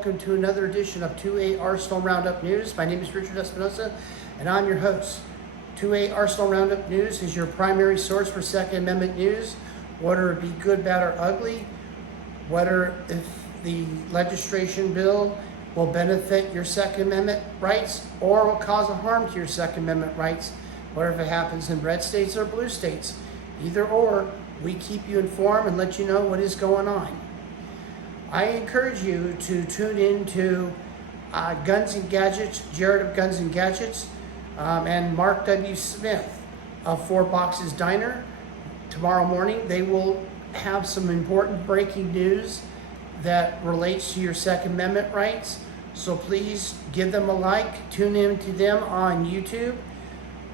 welcome to another edition of 2A Arsenal Roundup News. My name is Richard Espinoza, and I'm your host. 2A Arsenal Roundup News is your primary source for Second Amendment news, whether it be good, bad, or ugly, whether if the legislation bill will benefit your Second Amendment rights or will cause a harm to your Second Amendment rights, whether if it happens in red states or blue states. Either or, we keep you informed and let you know what is going on. I encourage you to tune in to Guns and Gadgets, Jared of Guns and Gadgets, and Mark W. Smith of Four Boxes Diner. Tomorrow morning, they will have some important breaking news that relates to your Second Amendment rights. So please give them a like, tune in to them on YouTube,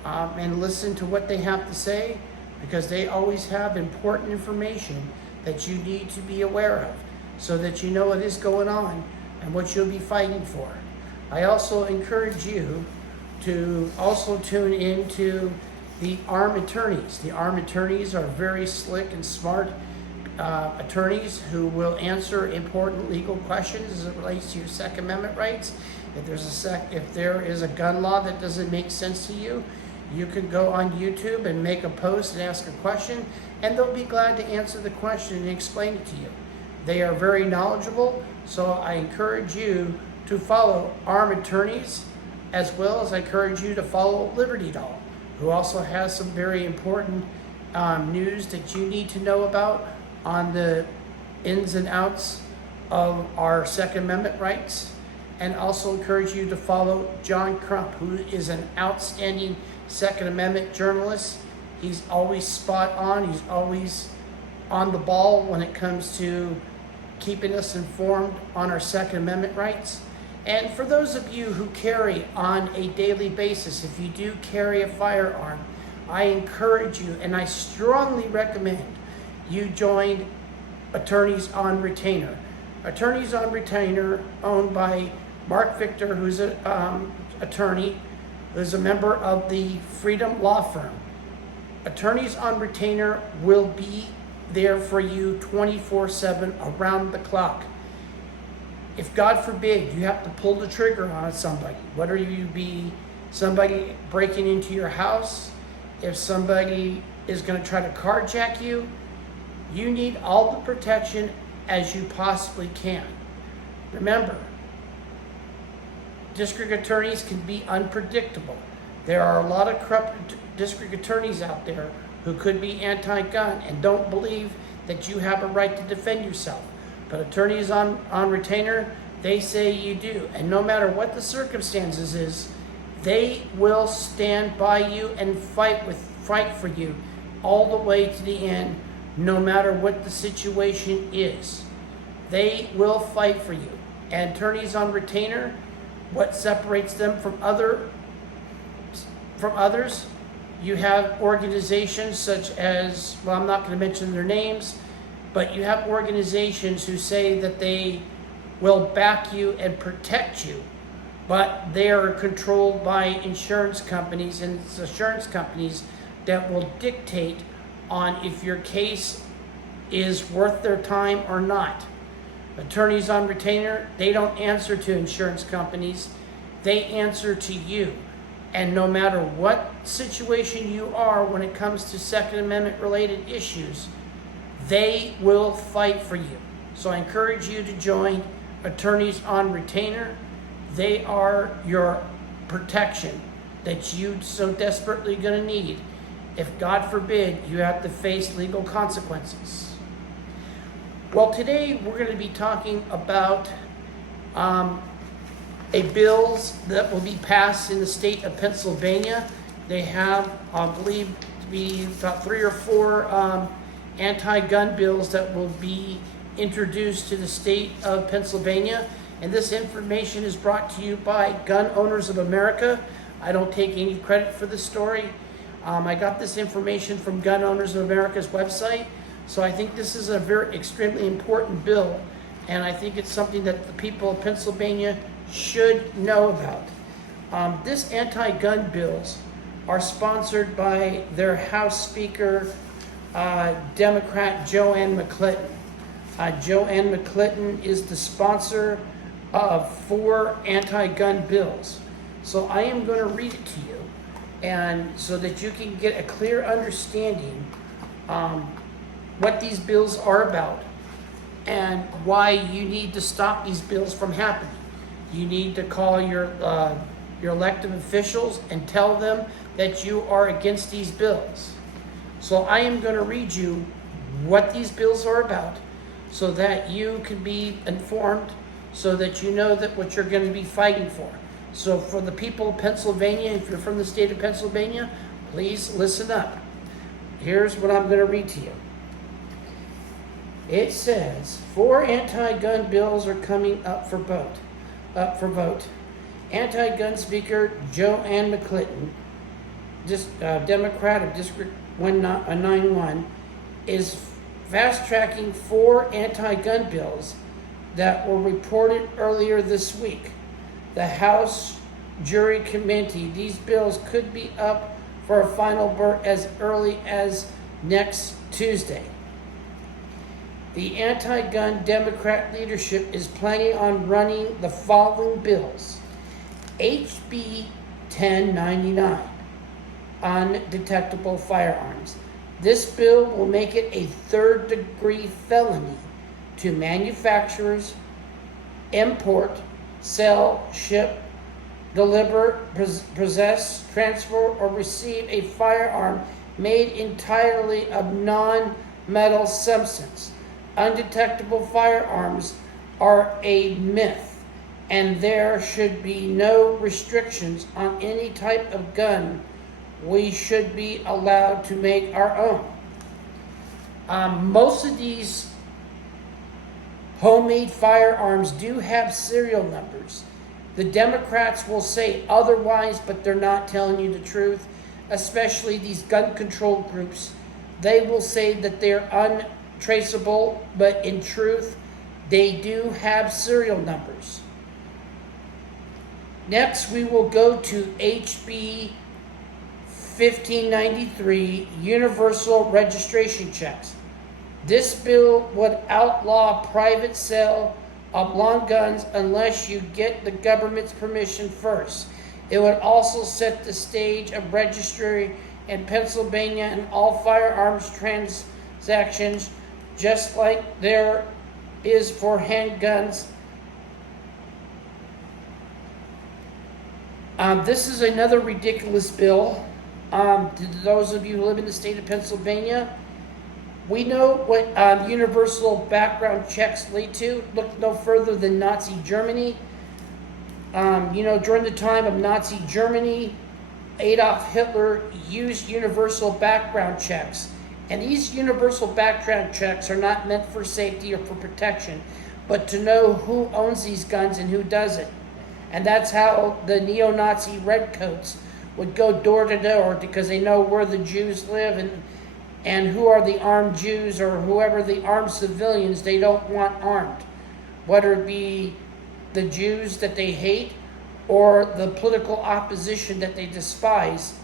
and listen to what they have to say, because they always have important information that you need to be aware of, so that you know what is going on and what you'll be fighting for. I also encourage you to also tune into the armed attorneys. The armed attorneys are very slick and smart attorneys who will answer important legal questions as it relates to your Second Amendment rights. If there is a gun law that doesn't make sense to you, you can go on YouTube and make a post and ask a question, and they'll be glad to answer the question and explain it to you. They are very knowledgeable, so I encourage you to follow armed attorneys, as well as I encourage you to follow Liberty Doll, who also has some very important news that you need to know about on the ins and outs of our Second Amendment rights. And also encourage you to follow John Crump, who is an outstanding Second Amendment journalist. He's always spot on. He's always on the ball when it comes to keeping us informed on our Second Amendment rights. And for those of you who carry on a daily basis, if you do carry a firearm, I encourage you and I strongly recommend you join Attorneys on Retainer. Attorneys on Retainer, owned by Mark Victor, who's an attorney, who's a member of the Freedom Law Firm. Attorneys on Retainer will be there for you 24/7 around the clock. If God forbid you have to pull the trigger on somebody, whether you be somebody breaking into your house, if somebody is going to try to carjack you, you need all the protection as you possibly can. Remember, district attorneys can be unpredictable. There are a lot of corrupt district attorneys out there who could be anti-gun and don't believe that you have a right to defend yourself. But attorneys on Retainer, they say you do. And no matter what the circumstances is, they will stand by you and fight for you all the way to the end, no matter what the situation is. They will fight for you. And attorneys on Retainer, what separates them from others, you have organizations such as, well, I'm not going to mention their names, but you have organizations who say that they will back you and protect you, but they are controlled by insurance companies, and it's insurance companies that will dictate on if your case is worth their time or not. Attorneys on Retainer, they don't answer to insurance companies, they answer to you. And no matter what situation you are when it comes to Second Amendment related issues, they will fight for you. So I encourage you to join Attorneys on Retainer. They are your protection that you so desperately going to need if, God forbid, you have to face legal consequences. Well, today we're going to be talking about bills that will be passed in the state of Pennsylvania. They have, I believe, to be about 3 or 4 anti-gun bills that will be introduced to the state of Pennsylvania. And this information is brought to you by Gun Owners of America. I don't take any credit for this story. I got this information from Gun Owners of America's website. So I think this is a very extremely important bill, and I think it's something that the people of Pennsylvania should know about. This anti-gun bills are sponsored by their House Speaker, Democrat McClinton. McClinton is the sponsor of 4 anti-gun bills. So I am going to read it to you, and so that you can get a clear understanding what these bills are about and why you need to stop these bills from happening. You need to call your elected officials and tell them that you are against these bills. So I am going to read you what these bills are about so that you can be informed, so that you know that what you're going to be fighting for. So for the people of Pennsylvania, if you're from the state of Pennsylvania, please listen up. Here's what I'm going to read to you. It says 4 anti-gun bills are coming up for vote. Anti-gun Speaker Joanne McClinton, Democrat of District 191, is fast-tracking 4 anti-gun bills that were reported earlier this week. The House Jury Committee, these bills could be up for a final vote as early as next Tuesday. The anti-gun Democrat leadership is planning on running the following bills. HB 1099, undetectable firearms. This bill will make it a 3rd-degree felony to manufacturers, import, sell, ship, deliver, possess, transfer, or receive a firearm made entirely of non-metal substance. Undetectable firearms are a myth, and there should be no restrictions on any type of gun. We should be allowed to make our own. Most of these homemade firearms do have serial numbers. The Democrats will say otherwise, but they're not telling you the truth, especially these gun control groups. They will say that they're untraceable, but in truth, they do have serial numbers. Next, we will go to HB 1593, universal registration checks. This bill would outlaw private sale of long guns unless you get the government's permission first. It would also set the stage of registry in Pennsylvania and all firearms transactions, just like there is for handguns. This is another ridiculous bill. To those of you who live in the state of Pennsylvania, we know what universal background checks lead to. Look no further than Nazi Germany. During the time of Nazi Germany, Adolf Hitler used universal background checks. And these universal background checks are not meant for safety or for protection, but to know who owns these guns and who doesn't. And that's how the neo-Nazi redcoats would go door to door, because they know where the Jews live and who are the armed Jews or whoever the armed civilians they don't want armed. Whether it be the Jews that they hate or the political opposition that they despise,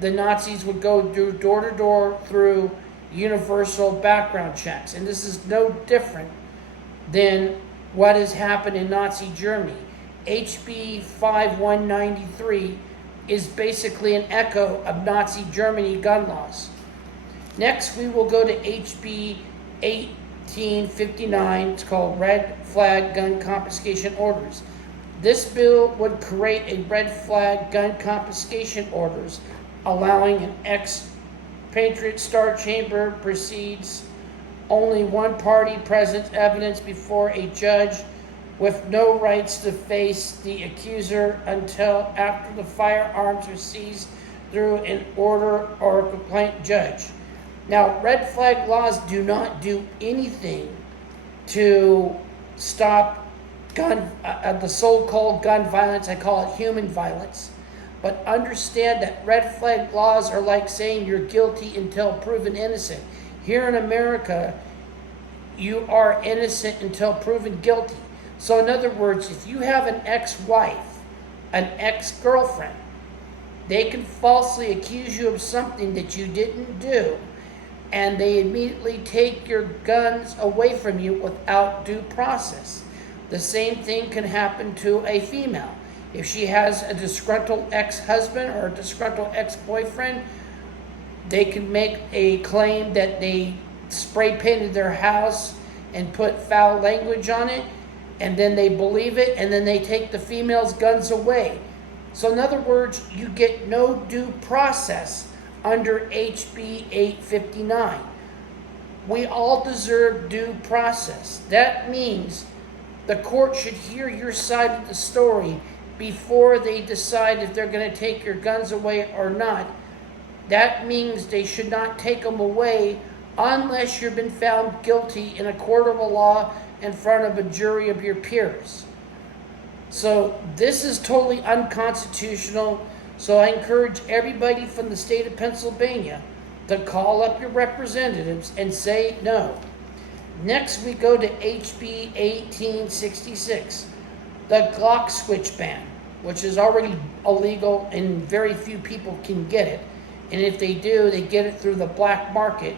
the Nazis would go door to door through universal background checks. And this is no different than what has happened in Nazi Germany. HB 5193 is basically an echo of Nazi Germany gun laws. Next, we will go to HB 1859. It's called Red Flag Gun Confiscation Orders. This bill would create a red flag gun confiscation orders, allowing an ex-Patriot Star Chamber proceeds only one party presents evidence before a judge with no rights to face the accuser until after the firearms are seized through an order or a complaint judge. Now, red flag laws do not do anything to stop the so-called gun violence. I call it human violence. But understand that red flag laws are like saying you're guilty until proven innocent. Here in America, you are innocent until proven guilty. So in other words, if you have an ex-wife, an ex-girlfriend, they can falsely accuse you of something that you didn't do, and they immediately take your guns away from you without due process. The same thing can happen to a female. If she has a disgruntled ex-husband or a disgruntled ex-boyfriend, they can make a claim that they spray painted their house and put foul language on it, and then they believe it, and then they take the female's guns away. So in other words, you get no due process under HB 859. We all deserve due process. That means the court should hear your side of the story before they decide if they're going to take your guns away or not. That means they should not take them away unless you've been found guilty in a court of law in front of a jury of your peers. So this is totally unconstitutional. So I encourage everybody from the state of Pennsylvania to call up your representatives and say no. Next, we go to HB 1866, the Glock switch ban, which is already illegal and very few people can get it. And if they do, they get it through the black market,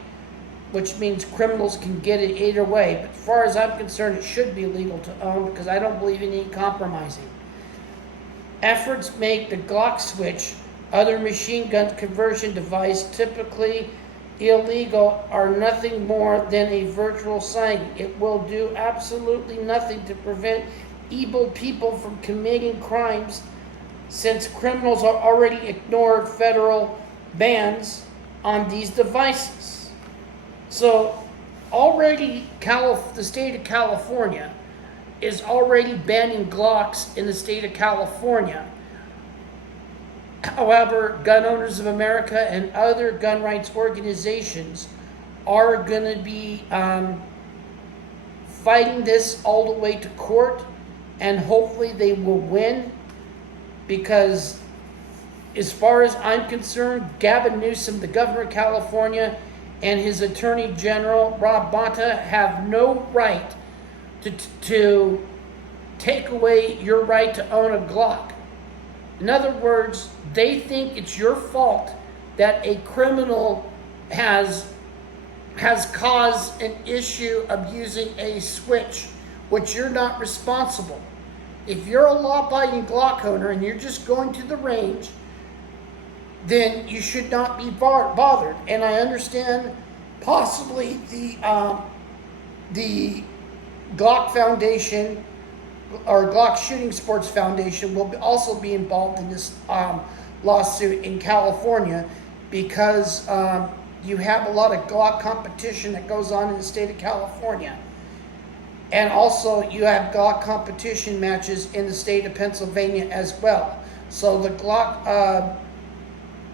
which means criminals can get it either way. But as far as I'm concerned, it should be legal to own because I don't believe in any compromising. Efforts make the Glock switch, other machine gun conversion device, typically illegal, are nothing more than a virtual sign. It will do absolutely nothing to prevent evil people from committing crimes, since criminals are already ignored federal bans on these devices. So already the state of California is already banning Glocks in the state of California. However, Gun Owners of America and other gun rights organizations are going to be fighting this all the way to court, and hopefully they will win, because as far as I'm concerned, Gavin Newsom, the governor of California, and his attorney general, Rob Bonta, have no right to take away your right to own a Glock. In other words, they think it's your fault that a criminal has caused an issue of using a switch, which you're not responsible. If you're a law-abiding Glock owner and you're just going to the range, then you should not be bothered. And I understand possibly the Glock Foundation or Glock Shooting Sports Foundation will also be involved in this lawsuit in California, because you have a lot of Glock competition that goes on in the state of California. And also you have Glock competition matches in the state of Pennsylvania as well. So the Glock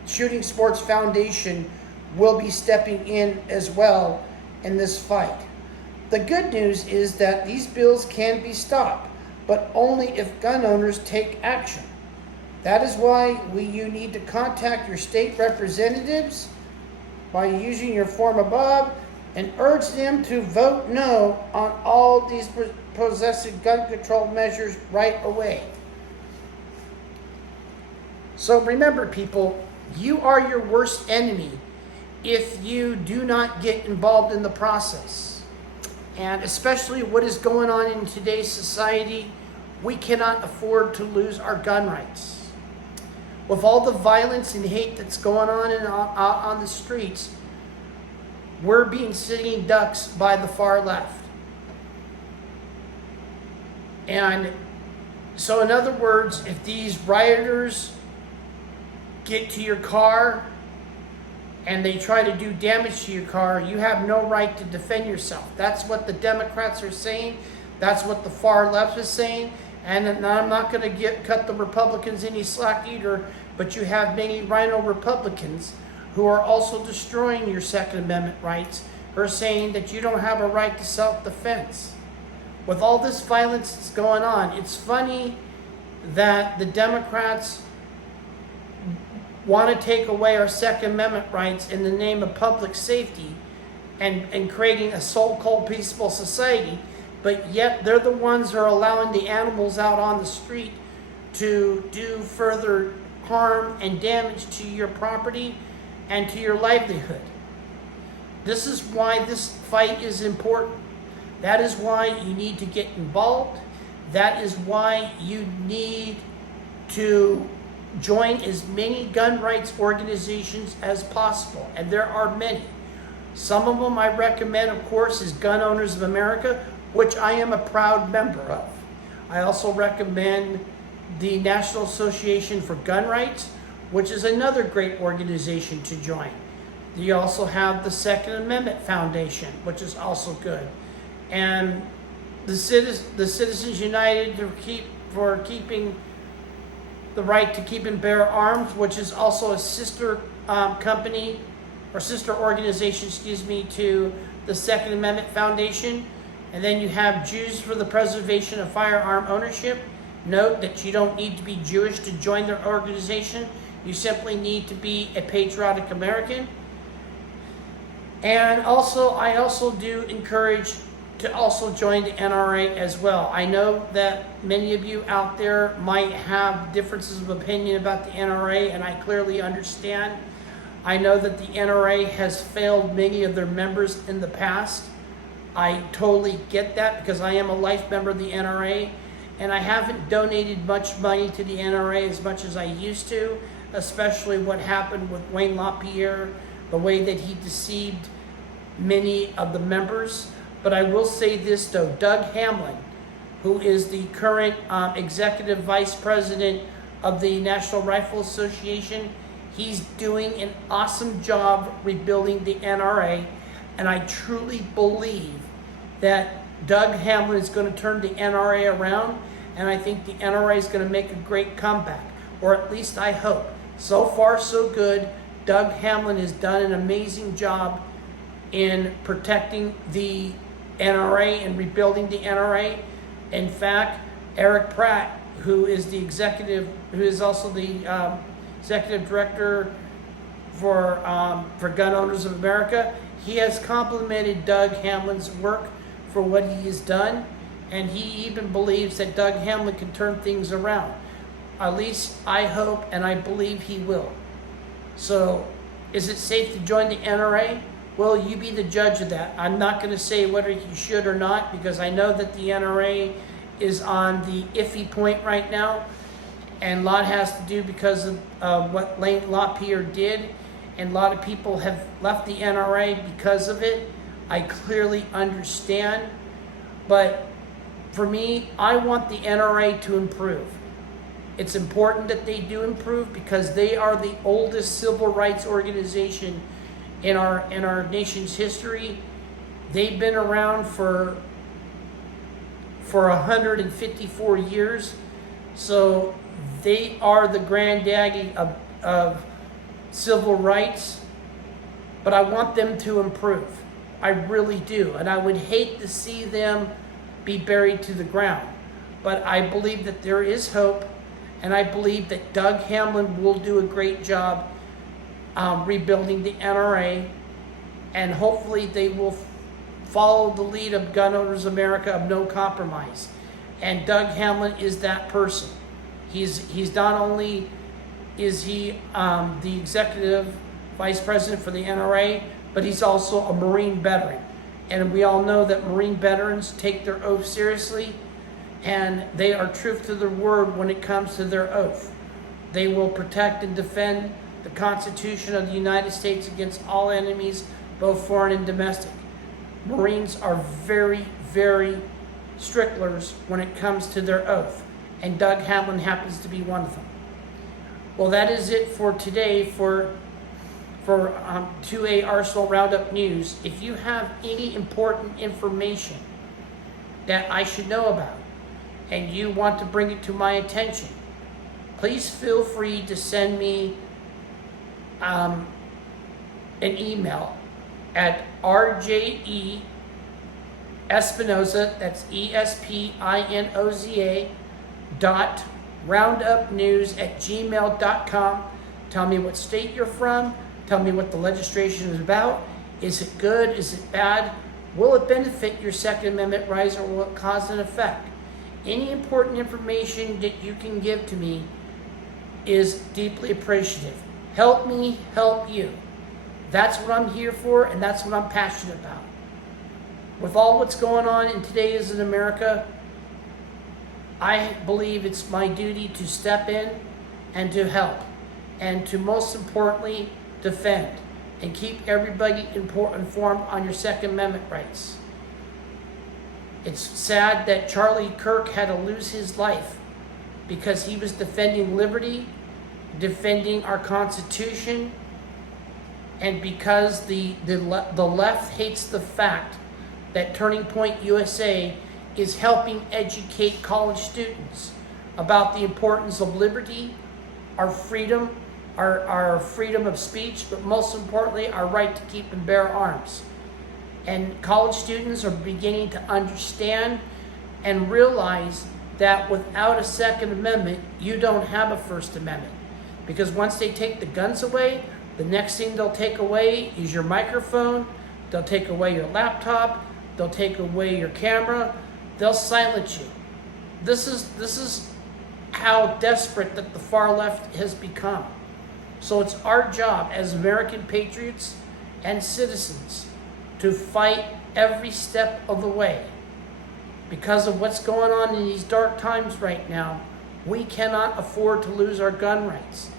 Shooting Sports Foundation will be stepping in as well in this fight. The good news is that these bills can be stopped, but only if gun owners take action. That is why you need to contact your state representatives by using your form above and urge them to vote no on all these possessive gun control measures right away. So remember, people, you are your worst enemy if you do not get involved in the process. And especially what is going on in today's society, we cannot afford to lose our gun rights. With all the violence and hate that's going on the streets, we're being sitting ducks by the far left. And so in other words, if these rioters get to your car and they try to do damage to your car, you have no right to defend yourself. That's what the Democrats are saying. That's what the far left is saying. And I'm not going to cut the Republicans any slack either, but you have many rhino Republicans who are also destroying your Second Amendment rights, who are saying that you don't have a right to self-defense. With all this violence that's going on, it's funny that the Democrats want to take away our Second Amendment rights in the name of public safety and creating a so-called peaceful society, but yet they're the ones who are allowing the animals out on the street to do further harm and damage to your property and to your livelihood. This is why this fight is important. That is why you need to get involved. that is why you need to join as many gun rights organizations as possible. And there are many. Some of them I recommend, of course, is Gun Owners of America, which I am a proud member of. I also recommend the National Association for Gun Rights, which is another great organization to join. You also have the Second Amendment Foundation, which is also good. And the Citizens United for keeping the right to keep and bear arms, which is also a sister company or sister organization, to the Second Amendment Foundation. And then you have Jews for the Preservation of Firearm Ownership. Note that you don't need to be Jewish to join their organization. You simply need to be a patriotic American. And also, I also do encourage to also join the NRA as well. I know that many of you out there might have differences of opinion about the NRA, and I clearly understand. I know that the NRA has failed many of their members in the past. I totally get that because I am a life member of the NRA, and I haven't donated much money to the NRA as much as I used to, especially what happened with Wayne LaPierre, the way that he deceived many of the members. But I will say this though, Doug Hamlin, who is the current executive vice president of the National Rifle Association, he's doing an awesome job rebuilding the NRA, and I truly believe that Doug Hamlin is going to turn the NRA around, and I think the NRA is going to make a great comeback, or at least I hope. So far, so good. Doug Hamlin has done an amazing job in protecting the NRA and rebuilding the NRA. In fact, Eric Pratt, who is also the executive director for Gun Owners of America, he has complimented Doug Hamlin's work for what he has done, and he even believes that Doug Hamlin can turn things around. At least I hope and I believe he will. So, is it safe to join the NRA? Well, you be the judge of that. I'm not going to say whether you should or not, because I know that the NRA is on the iffy point right now, and a lot has to do because of what Wayne LaPierre did, and a lot of people have left the NRA because of it. I clearly understand, but for me, I want the NRA to improve. It's important that they do improve because they are the oldest civil rights organization in our nation's history. They've been around for 154 years, so they are the granddaddy of civil rights. But I want them to improve. I really do, and I would hate to see them be buried to the ground. But I believe that there is hope, and I believe that Doug Hamlin will do a great job rebuilding the NRA, and hopefully they will follow the lead of Gun Owners America of no compromise. And Doug Hamlin is that person. He's not only is he the executive vice president for the NRA, but he's also a Marine veteran. And we all know that Marine veterans take their oath seriously, and they are true to their word when it comes to their oath. They will protect and defend the Constitution of the United States against all enemies, both foreign and domestic. Marines are very, very strictlers when it comes to their oath, and Doug Hamlin happens to be one of them. Well, that is it for today for 2A Arsenal Roundup News. If you have any important information that I should know about and you want to bring it to my attention, please feel free to send me an email at RJE Espinoza, that's ESPINOZA .roundupnews@gmail.com. Tell me what state you're from. Tell me what the legislation is about. Is it good? Is it bad? Will it benefit your Second Amendment rights, or will it cause an effect? Any important information that you can give to me is deeply appreciative. Help me help you. That's what I'm here for, and that's what I'm passionate about. With all what's going on in today is in America, I believe it's my duty to step in and to help, and to most importantly, defend and keep everybody informed on your Second Amendment rights. It's sad that Charlie Kirk had to lose his life because he was defending liberty, defending our Constitution, and because the left hates the fact that Turning Point USA is helping educate college students about the importance of liberty, our freedom, our freedom of speech, but most importantly, our right to keep and bear arms. And college students are beginning to understand and realize that without a Second Amendment, you don't have a First Amendment. Because once they take the guns away, the next thing they'll take away is your microphone, they'll take away your laptop, they'll take away your camera, they'll silence you. This is how desperate that the far left has become. So it's our job as American patriots and citizens to fight every step of the way. Because of what's going on in these dark times right now, we cannot afford to lose our gun rights.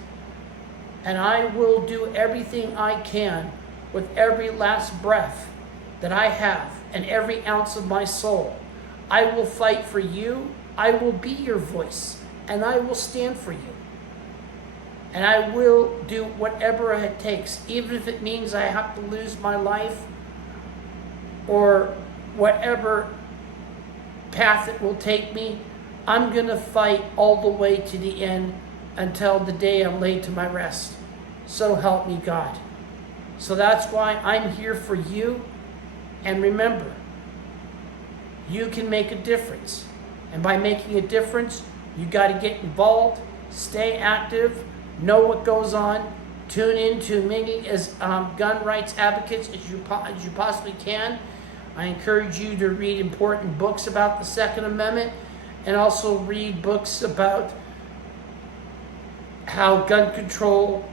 And I will do everything I can with every last breath that I have and every ounce of my soul. I will fight for you. I will be your voice, and I will stand for you. And I will do whatever it takes, even if it means I have to lose my life or whatever path it will take me. I'm going to fight all the way to the end until the day I'm laid to my rest. So help me God. So that's why I'm here for you. And remember, you can make a difference. And by making a difference, you got to get involved, stay active, know what goes on, tune in to many as gun rights advocates as you possibly can. I encourage you to read important books about the Second Amendment, and also read books about how gun control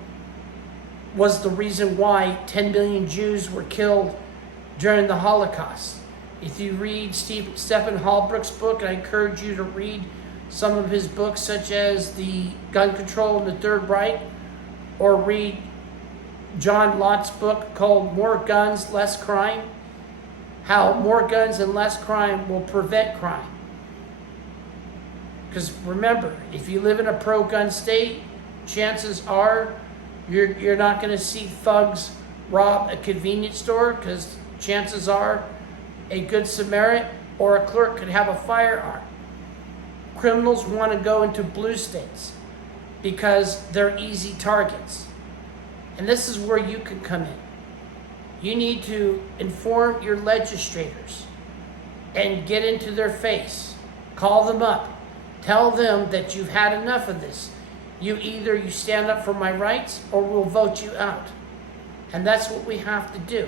was the reason why 10 million Jews were killed during the Holocaust. If you read Stephen Holbrook's book, and I encourage you to read some of his books, such as The Gun Control and the Third Reich, or read John Lott's book called More Guns, Less Crime, how more guns and less crime will prevent crime. Because remember, if you live in a pro-gun state, chances are you're not going to see thugs rob a convenience store, because chances are a Good Samaritan or a clerk could have a firearm. Criminals want to go into blue states because they're easy targets. And this is where you can come in. You need to inform your legislators and get into their face. Call them up. Tell them that you've had enough of this. Either you stand up for my rights or we'll vote you out. And that's what we have to do.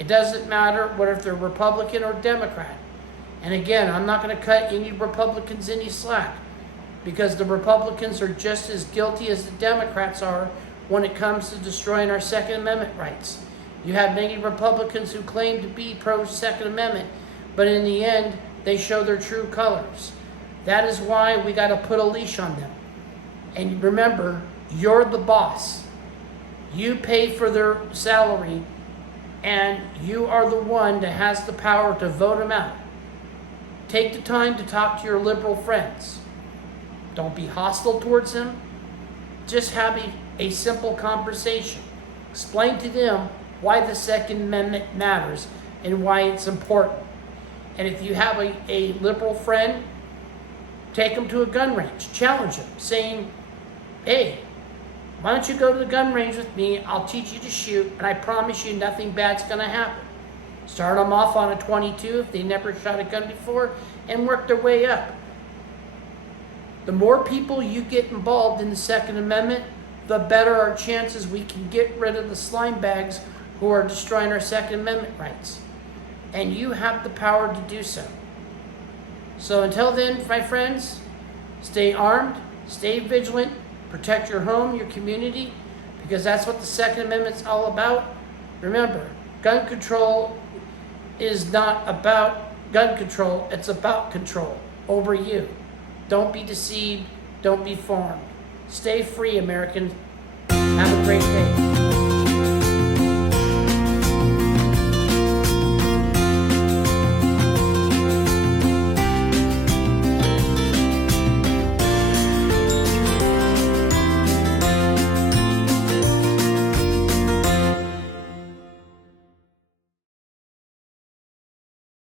It doesn't matter whether if they're Republican or Democrat. And again, I'm not going to cut any Republicans any slack, because the Republicans are just as guilty as the Democrats are when it comes to destroying our Second Amendment rights. You have many Republicans who claim to be pro-Second Amendment, but in the end, they show their true colors. That is why we got to put a leash on them. And remember, you're the boss. You pay for their salary, and you are the one that has the power to vote them out. Take the time to talk to your liberal friends. Don't be hostile towards them. Just have a simple conversation. Explain to them why the Second Amendment matters and why it's important. And if you have a liberal friend, take them to a gun range. Challenge them, saying, hey, why don't you go to the gun range with me? I'll teach you to shoot, and I promise you nothing bad's going to happen. Start them off on a .22 if they never shot a gun before, and work their way up. The more people you get involved in the Second Amendment, the better our chances we can get rid of the slime bags who are destroying our Second Amendment rights. And you have the power to do so. So until then, my friends, stay armed, stay vigilant, protect your home, your community, because that's what the Second Amendment's all about. Remember, gun control is not about gun control, it's about control over you. Don't be deceived. Don't be farmed. Stay free, Americans. Have a great day.